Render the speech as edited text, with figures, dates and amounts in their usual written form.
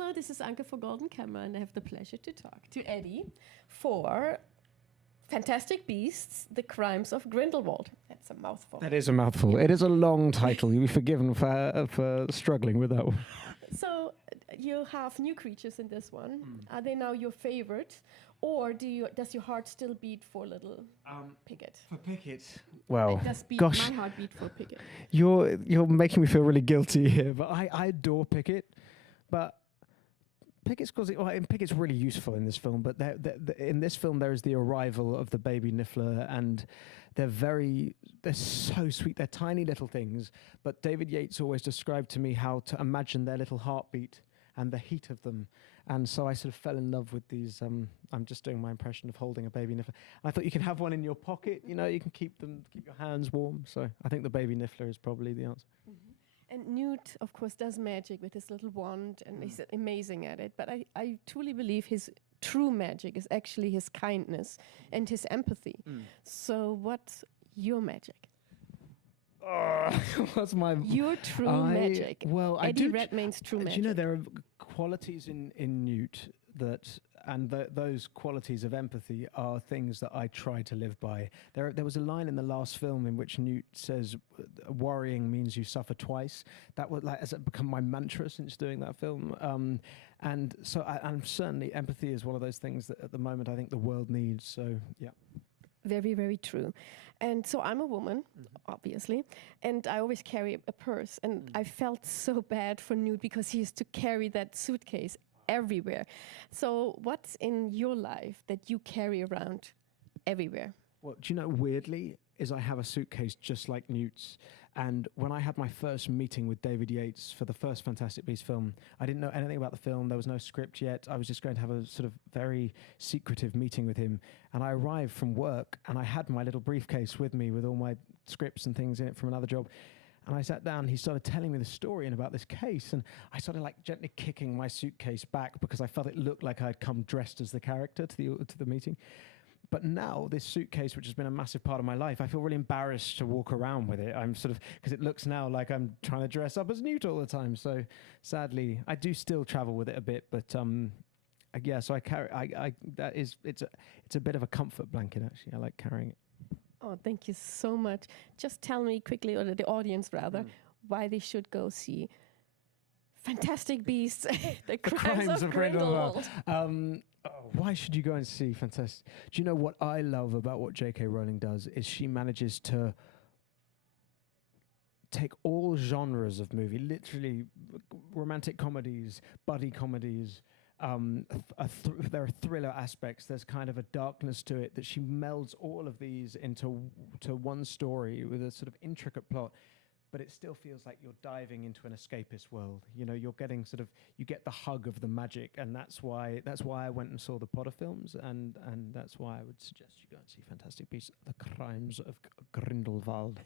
Hello, this is Anke for Golden Camera, and I have the pleasure to talk to Eddie for Fantastic Beasts: The Crimes of Grindelwald. That's a mouthful. That is a mouthful. It is a long title. You'll be forgiven for struggling with that one. So you have new creatures in this one. Are they now your favorite, or does your heart still beat for little Pickett? For Pickett, well, my heart beat for Pickett. You're making me feel really guilty here, but I adore Pickett, but Pickett's Pickett's really useful in this film, but in this film there is the arrival of the baby Niffler, and they're so sweet. They're tiny little things, but David Yates always described to me how to imagine their little heartbeat and the heat of them, and so I sort of fell in love with these. I'm just doing my impression of holding a baby Niffler. I thought you can have one in your pocket. You know, you can keep your hands warm. So I think the baby Niffler is probably the answer. Mm-hmm. And Newt, of course, does magic with his little wand, and he's amazing at it. But I truly believe his true magic is actually his kindness and his empathy. So what's your magic? What's your true magic? Well, Eddie Redmayne's true magic. You know, there are qualities in Newt those qualities of empathy are things that I try to live by. There was a line in the last film in which Newt says, "Worrying means you suffer twice." That has become my mantra since doing that film. And so, I'm certainly empathy is one of those things that at the moment I think the world needs. So, yeah. Very, very true. And so I'm a woman, obviously, and I always carry a purse. And I felt so bad for Newt because he has to carry that suitcase everywhere. So what's in your life that you carry around everywhere? Well, do you know, weirdly, is I have a suitcase just like Newt's. And when I had my first meeting with David Yates for the first Fantastic Beasts film, I didn't know anything about the film. There was no script yet. I was just going to have a sort of very secretive meeting with him. And I arrived from work, and I had my little briefcase with me with all my scripts and things in it from another job. And I sat down, and he started telling me the story and about this case, and I started like gently kicking my suitcase back because I felt it looked like I'd come dressed as the character to the meeting. But now this suitcase, which has been a massive part of my life, I feel really embarrassed to walk around with it. I'm sort of, because it looks now like I'm trying to dress up as Newt all the time. So sadly, I do still travel with it a bit, but yeah. So I carry. It's a bit of a comfort blanket actually. I like carrying it. Oh, thank you so much. Just tell me quickly, or the audience rather, why they should go see Fantastic Beasts: The Crimes of Grindelwald. Why should you go and see Fantastic? Do you know what I love about what J.K. Rowling does is she manages to take all genres of movie, literally romantic comedies, buddy comedies. There are thriller aspects. There's kind of a darkness to it that she melds all of these into one story with a sort of intricate plot. But it still feels like you're diving into an escapist world. You know, you're getting you get the hug of the magic, and that's why I went and saw the Potter films, and that's why I would suggest you go and see Fantastic Beasts: The Crimes of Grindelwald.